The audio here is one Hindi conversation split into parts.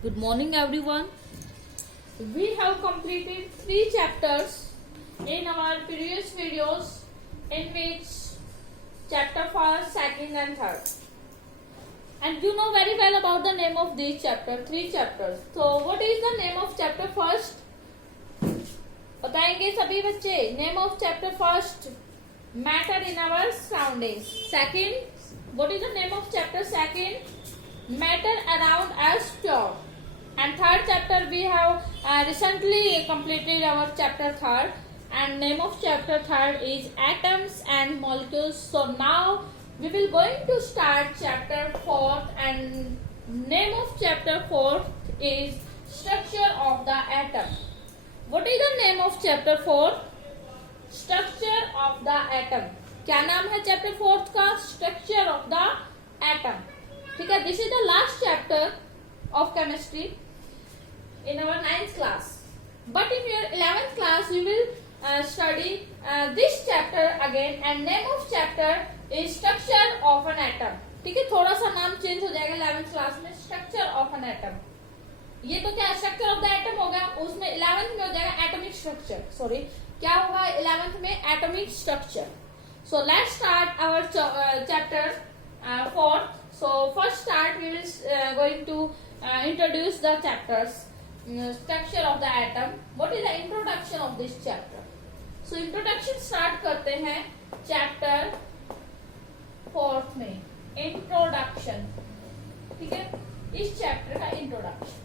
Good morning, everyone. We have completed 3 chapters in our previous videos, in which chapter 1st, 2nd, and 3rd. And you know very well about the name of these chapters, 3 chapters. So, what is the name of chapter 1st? बताएंगे सभी बच्चे. Name of chapter 1st, matter in our surroundings. 2nd, what is the name of chapter 2nd? Matter around us pure. And 3rd chapter we have recently completed our chapter 3rd, and name of chapter 3rd is atoms and molecules. So now we will going to start chapter 4th, and name of chapter 4th is structure of the atom. What is the name of chapter 4th? Structure of the atom. क्या नाम है chapter 4th का? Structure of the atom. ठीक है, this is the last chapter of chemistry in our 9th class. But in your 11th class you will study this chapter again, and name of chapter is structure of an atom. ठीक है, थोड़ा सा नाम चेंज हो जाएगा 11th क्लास में. स्ट्रक्चर ऑफ एन एटम, ये तो क्या स्ट्रक्चर ऑफ द एटम होगा, उसमें 11th में हो जाएगा एटॉमिक स्ट्रक्चर. सॉरी, क्या होगा 11th में? Atomic structure. So let's start our chapter 4th. So first start we will going to introduce the chapters. Structure of the atom. What is the introduction of this chapter? So introduction start करते हैं chapter 4th में. Introduction. ठीक है, इस chapter का introduction.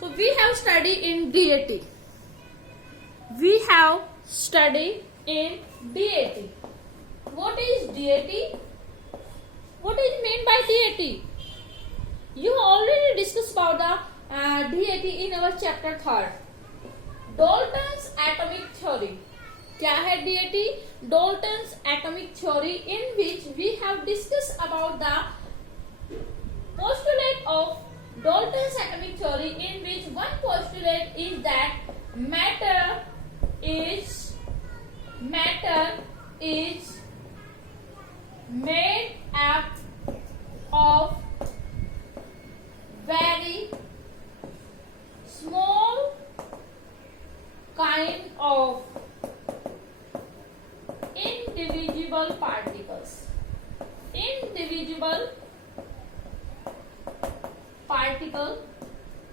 So we have studied in DAT. We have studied in DAT. What is DAT? What is meant by DAT? You already discussed about the DAT in our chapter 3rd. Dalton's atomic theory. क्या है DAT? Dalton's atomic theory, in which we have discussed about the postulate of Dalton's atomic theory, in which one postulate is that matter is made up of very small kind of indivisible particles. Indivisible particle,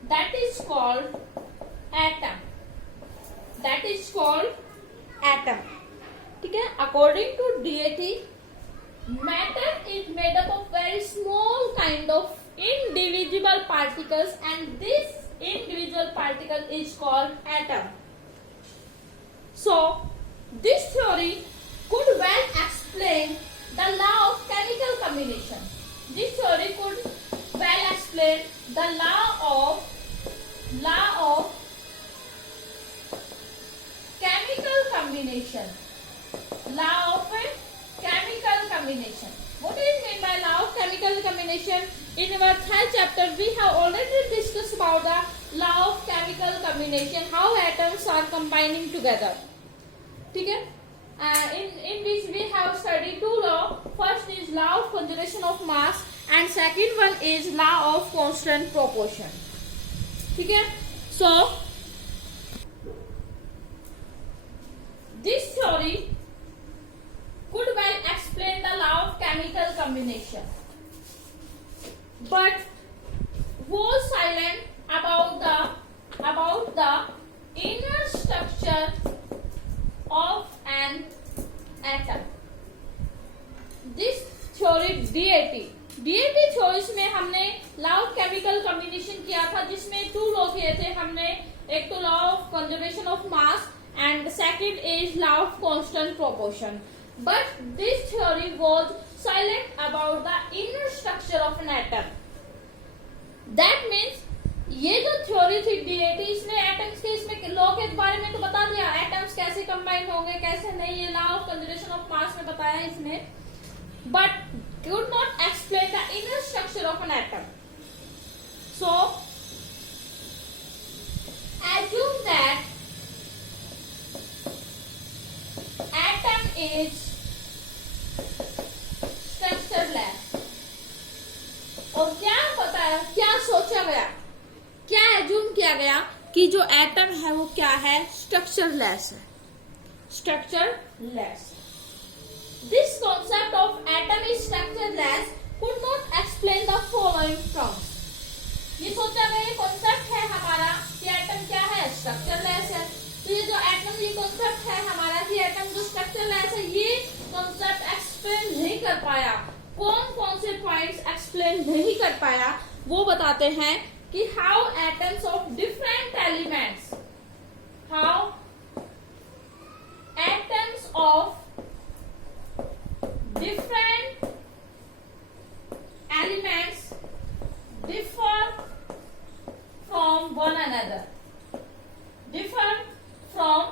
that is called atom. That is called atom. ठीक है, according to DAT, matter is made up of very small kind of indivisible particles, and this individual particle is called atom. So this theory could well explain the law of chemical combination. This theory could well explain the law of chemical combination. Law of chemical combination. What is meant by law of chemical combination? In our 3rd chapter we have already discussed about the law of chemical combination, how atoms are combining together. ठीक है, in which we have studied 2 law. First is law of conservation of mass, and second one is law of constant proportion. ठीक है, so this theory could well explain the law of chemical combination, but was silent about the inner structure of an atom. This theory DAT theories में हमने लॉ ऑफ केमिकल कॉम्बिनेशन किया था, जिसमें 2 लॉ किए थे हमने. एक तो law of conservation of mass, and second is law of constant proportion. But this theory was silent about the inner structure of an atom. That means ये जो थ्योरी थी DAT, इसने एटम्स के इसमें लॉ के बारे में तो बता दिया, एटम्स कैसे कंबाइन होंगे कैसे नहीं, ये law of conservation of mass में बताया इसने, but could not explain the inner structure of an atom. So assume that atom is structureless. और क्या बताया, क्या सोचा गया? कि जो एटम है वो क्या है, स्ट्रक्चरलेस है, structureless. This concept of atom is structureless could not explain the following terms. ये सोचा गया ये कॉन्सेप्ट है हमारा कि एटम क्या है, स्ट्रक्चरलेस है। तो ये जो एटम, ये कॉन्सेप्ट है हमारा कि एटम जो स्ट्रक्चरलेस है, ये कॉन्सेप्ट एक्सप्लेन नहीं कर पाया। कौन कौन से पॉइंट्स एक्सप्लेन नहीं कर पाया वो बताते हैं कि how atoms of different elements, how atoms of different elements differ from one another, differ from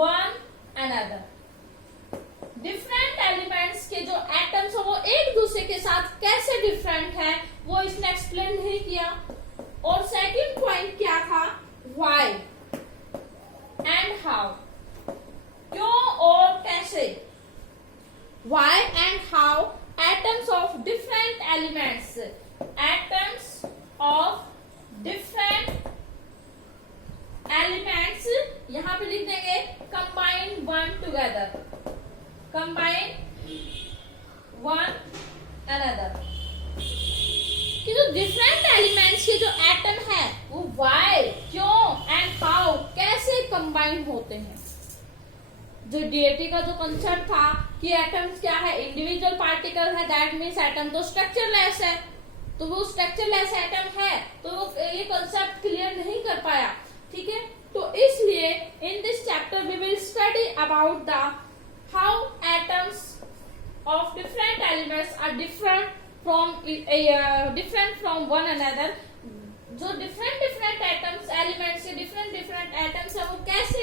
one another। Different elements के जो एटम्स हो वो एक दूसरे के साथ कैसे डिफरेंट है वो इसने एक्सप्लेन नहीं किया। और सेकंड पॉइंट क्या था, व्हाई एंड हाउ, क्यों और कैसे। Why and how atoms of different elements, atoms of different elements, यहां पे लिख देंगे combine one together, combine one another। कि जो different elements के जो atom है वो why, क्यों and how कैसे combine होते हैं। जो डीएटी का जो कंसेप्ट था कि एटम्स क्या है, इंडिविजुअल पार्टिकल है, दैट मीन्स एटम तो स्ट्रक्चरलेस है, तो वो स्ट्रक्चरलेस एटम है, तो वो ये कंसेप्ट क्लियर नहीं कर पाया। ठीक है, तो इसलिए in this chapter we will study about the how atoms of different elements are different from one another. जो डिफरेंट एटम्स, एलिमेंट्स के डिफरेंट एटम्स है वो कैसे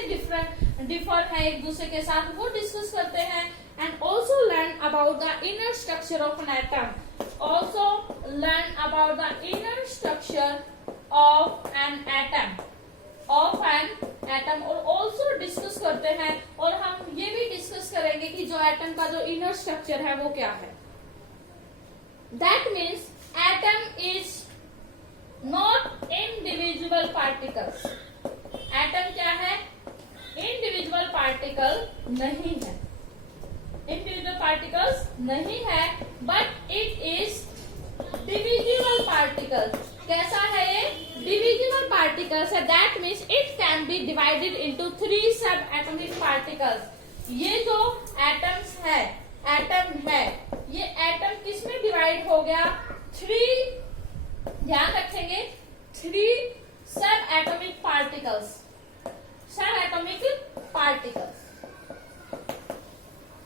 डिफर है एक दूसरे के साथ, वो डिस्कस करते हैं। And also learn about the inner structure of an atom, also learn about the inner structure of an atom, और ऑल्सो डिस्कस करते हैं। और हम ये भी डिस्कस करेंगे कि जो एटम का जो इनर स्ट्रक्चर है वो क्या है। That means atom is not individual particles. Atom क्या है, इंडिविजुअल पार्टिकल नहीं है, इंडिविजुअल पार्टिकल्स नहीं है, but it is divisible particles. कैसा है ये, डिविजिबल पार्टिकल्स है। That means it can be divided into 3 सब एटॉमिक पार्टिकल्स। ये जो एटम्स है, एटम है, ये एटम किस में डिवाइड हो गया, 3, ध्यान रखेंगे, 3 सब atomic particles, subatomic particles,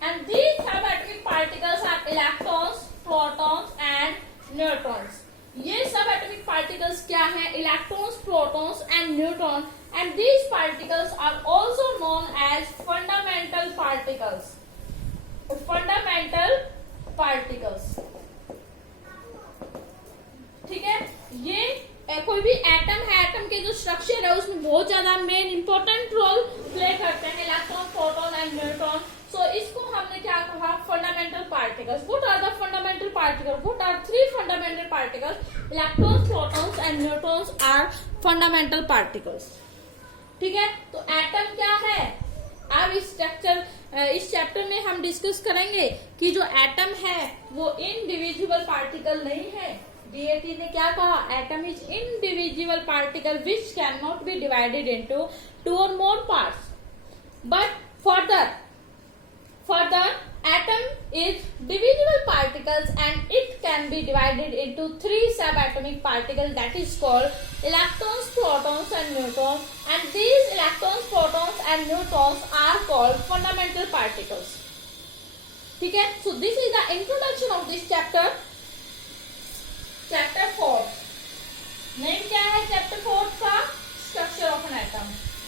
and these subatomic particles are electrons, protons and neutrons। ये subatomic particles क्या हैं, electrons, protons and neutrons, and these particles are also known as fundamental particles, fundamental particles। ठीक है, ये कोई भी एटम है, एटम के जो स्ट्रक्चर है उसमें बहुत ज्यादा मेन इंपॉर्टेंट रोल प्ले करते हैं electron, proton and neutron. So इसको हमने क्या कहा, fundamental particles. What are the fundamental particles, what are 3 fundamental particles, electrons, protons and neutrons are fundamental particles. ठीक है, तो एटम क्या है, अब इस चैप्टर में हम डिस्कस करेंगे कि जो एटम है वो इनडिविजुअल पार्टिकल नहीं है। डीएटी ने क्या कहा, atom is individual particle which can not be divided into 2 or more parts, but further atom is divisible particles and it can be divided into 3 subatomic particles, that is called electrons, protons and neutrons, and these electrons, protons and neutrons are called fundamental particles। ठीक है, so this is the introduction of this chapter, chapter 4। Name क्या है चैप्टर 4 का, स्ट्रक्चर ऑफ एन एटम।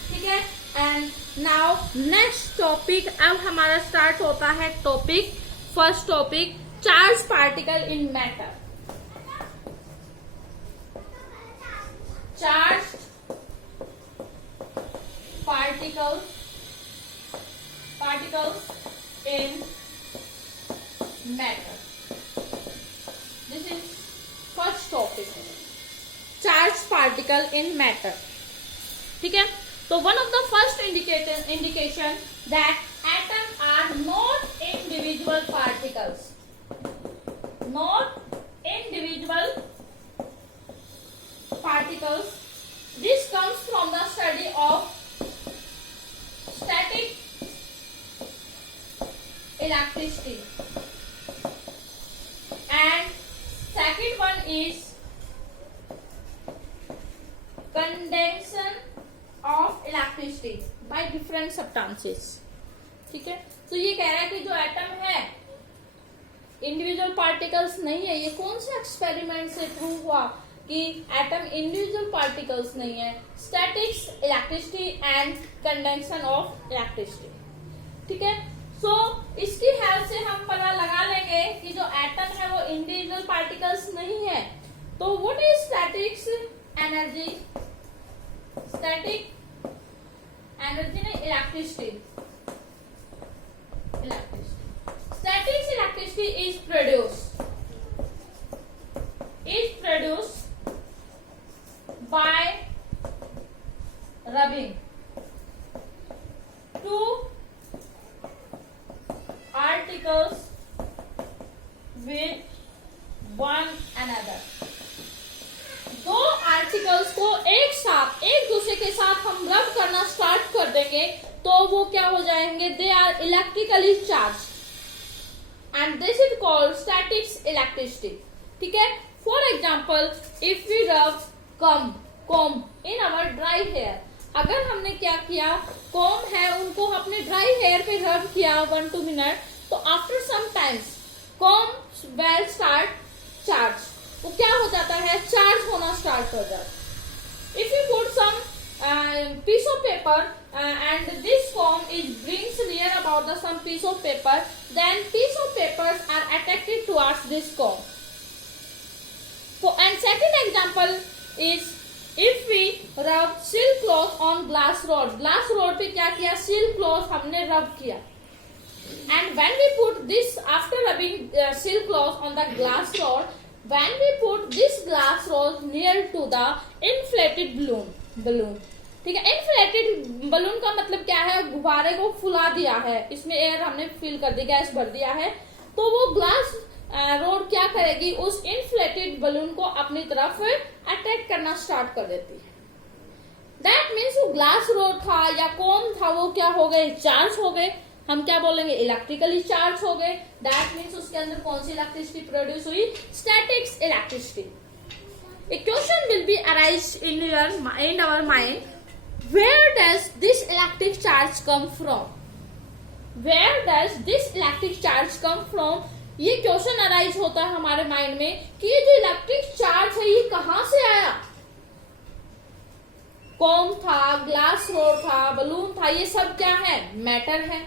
ठीक है, एंड नाउ नेक्स्ट टॉपिक अब हमारा स्टार्ट होता है। Topic, first topic, charge particle in matter. Charge particles in matter। This is first topic, charged particle in matter। ठीक है, तो one of the first indication that atom are not individual particles, not individual particles. This comes from the study of static electricity. And second one is condensation of electricity by different substances. ठीक है, तो ये कह रहा है कि जो एटम है इंडिविजुअल पार्टिकल्स नहीं है। ये कौन से एक्सपेरिमेंट से प्रूव हुआ कि एटम इंडिविजुअल पार्टिकल्स नहीं है? Statics, electricity and conduction of electricity. ठीक है, सो इसकी हेल्प से हम पता लगा लेंगे कि जो एटम है वो इंडिविजुअल पार्टिकल्स नहीं है। तो what is statics energy? Static energy ने electricity, statics electricity is produced by rubbing two articles with one another। दो आर्टिकल्स को एक साथ एक दूसरे के साथ हम रब करना स्टार्ट कर देंगे तो वो क्या हो जाएंगे? They are electrically charge and this is called statics electricity. ठीक है, for example if we rub comb in our dry hair, अगर हमने क्या किया, कॉम है उनको अपने ड्राई हेयर पे रब किया 1-2 मिनट, तो after some times comb will start charge, वो क्या हो जाता है? चार्ज होना स्टार्ट कर जाता है। If you put some piece of paper and this comb is brings near about the some piece of paper, then piece of papers are attracted towards this comb. And second example is if we rub silk cloth on glass rod, glass rod पे क्या किया? silk cloth हमने rub किया, and when we put this after rubbing silk cloth on the glass rod, when we put this glass rod near to the inflated balloon, ठीक है, inflated balloon का मतलब क्या है? गुब्बारे को फुला दिया है, इसमें एयर हमने फिल कर दी, गैस भर दिया है, तो वो ग्लास रोड क्या करेगी? उस इन्फ्लेटेड बलून को अपनी तरफ अट्रैक्ट करना स्टार्ट कर देती है। दैट मीन्स वो ग्लास रोड था या कॉम था, वो क्या हो गए? चार्ज हो गए। हम क्या बोलेंगे? इलेक्ट्रिकली चार्ज हो गए। दैट मीन्स उसके अंदर कौन सी इलेक्ट्रिसिटी प्रोड्यूस हुई? Statics electricity. A question will be arise in our mind, where does this electric charge come from? Where does this electric charge come from? ये क्वेश्चन अराइज होता है हमारे माइंड में कि ये जो इलेक्ट्रिक चार्ज है ये कहां से आया? कॉम था, ग्लास रोड था, बलून था, ये सब क्या है? मैटर है।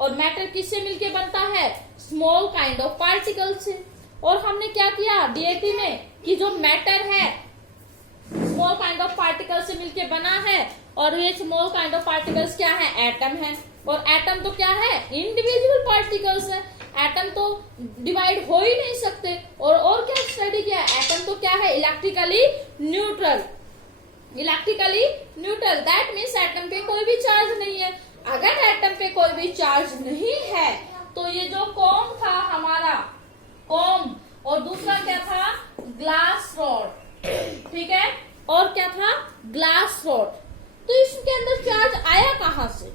और मैटर किससे मिलके बनता है? स्मॉल काइंड ऑफ पार्टिकल से। और हमने क्या किया डीएटी में कि जो मैटर है स्मॉल काइंड ऑफ पार्टिकल से मिलके बना है, और ये स्मॉल काइंड ऑफ पार्टिकल्स क्या है? एटम है। और एटम तो क्या है? इंडिविजुअल पार्टिकल्स है। एटम तो डिवाइड हो ही नहीं सकते। और क्या स्टडी किया? एटम तो क्या है? Electrically neutral. Electrically neutral that means atom पे कोई भी चार्ज नहीं है। अगर एटम पे कोई भी चार्ज नहीं है तो ये जो कॉम था हमारा, कॉम, और दूसरा क्या था? Glass rod. ठीक है, और क्या था? Glass rod. तो इसके अंदर चार्ज आया कहां से?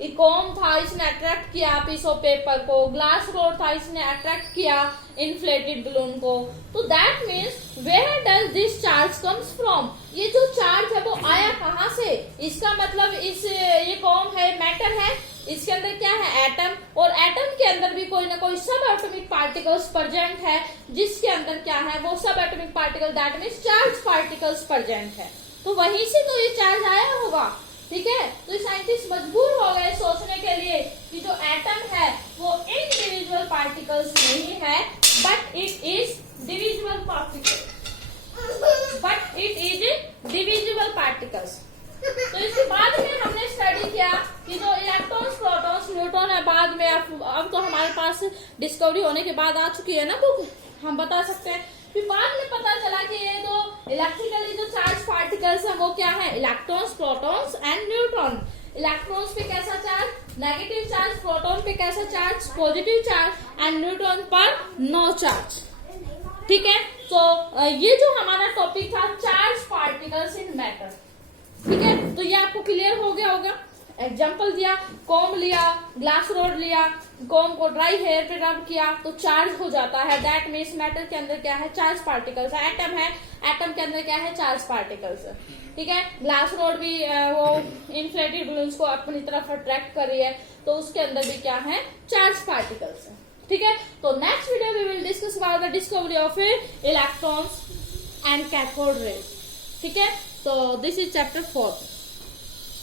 ये कॉम था, इसने अट्रैक्ट किया पीस ऑफ पेपर को, ग्लास रोड था, इसने अट्रैक्ट किया इन्फ्लेटेड बलून को। तो that means where does this charge comes from? ये जो चार्ज है वो आया कहां से? इसका मतलब ये कॉम है, मैटर है, इसके अंदर क्या है? एटम, और एटम के अंदर भी कोई ना कोई सब एटॉमिक पार्टिकल्स प्रेजेंट है, जिसके अंदर क्या है? वो सब atomic particle, that means charge particles present है। तो वहीं से तो ये चार्ज आया होगा। ठीक है, तो साइंटिस्ट मजबूर हो गए सोचने के लिए कि जो एटम है वो इंडिविजुअल पार्टिकल्स नहीं है, but it is divisible particles. तो इसके बाद में हमने स्टडी किया कि जो इलेक्ट्रॉन्स, प्रोटॉन्स, न्यूट्रॉन है, बाद में अब तो हमारे पास डिस्कवरी होने के बाद आ चुकी है ना बुक, हम बता सकते हैं फिर बाद में पता चला कि ये दो इलेक्ट्रिकली जो चार्ज पार्टिकल्स हैं वो क्या है, electrons, protons and neutron. Electrons पे कैसा चार्ज, नेगेटिव चार्ज, प्रोटॉन पे कैसा charge, positive charge and neutron पर नो चार्ज। ठीक है, तो ये जो हमारा टॉपिक था चार्ज पार्टिकल्स इन मैटर। ठीक है, तो ये आपको क्लियर हो गया होगा। एग्जाम्पल दिया, कॉम लिया, ग्लास रोड लिया, कॉम को ड्राई हेयर पे रब किया तो चार्ज हो जाता है। दैट मीन्स मैटर के अंदर क्या है, चार्ज पार्टिकल्स है। एटम है, एटम के अंदर क्या है, चार्ज पार्टिकल्स है। ठीक है, ग्लास रोड भी वो इन्फ्लेटेड बलून्स को अपनी तरफ अट्रैक्ट कर रही है तो उसके अंदर भी क्या है, चार्ज पार्टिकल्स है। ठीक है, तो next video we will discuss about the discovery of electrons and cathode rays. ठीक है, तो दिस इज चैप्टर 4।